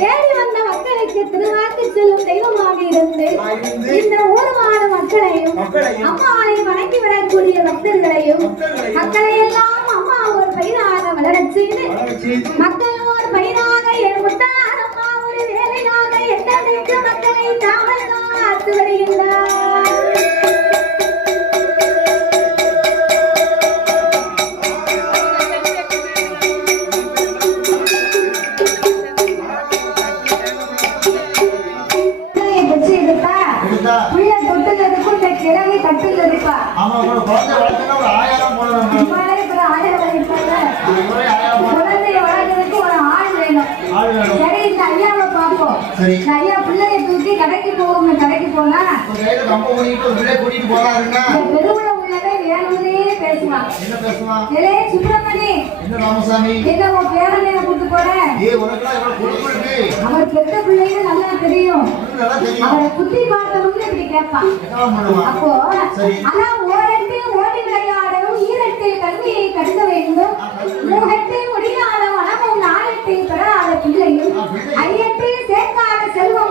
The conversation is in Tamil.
தேடி வந்த மக்களுக்கு திருவாக்கு செல்லும் தெய்வமாக இருந்து இந்த ஊர்வான மக்களையும் அம்மாவை வணங்கி வரக்கூடிய பக்தர்களையும் மக்களை எல்லாம் அம்மா ஒரு பயிராக வளரச் செய்து மக்கள் ஒரு பயிராக முத்தார் அம்மா ஒரு வேலையாக எண்ணெடுத்து மக்களை தாமல் காத்து வருகின்றார். ஐயா பிள்ளைய தூக்கி கடைக்கு போவோம், கடைக்கு போனா பெருவுல உள்ளவே வேணும்னே பேசுவான். ஏலே சுப்பிரமணி, என்ன உன் பேரனை கூட்டு போறேன், அவர் பெத்த பிள்ளைங்க நல்லா தெரியும், அவரை குத்தி பார்க்கணும்னு இப்படி கேட்பான். அப்போ ஆனா ஓரத்தில் ஓடி விளையாடவும் ஈரத்தில் கல்வியை கற்க வேண்டும், மூகத்தில் முடியாத மனமும் நாளத்தில் பெறாத பிள்ளையும் ஐயத்தில் சேர்க்காத செல்வம்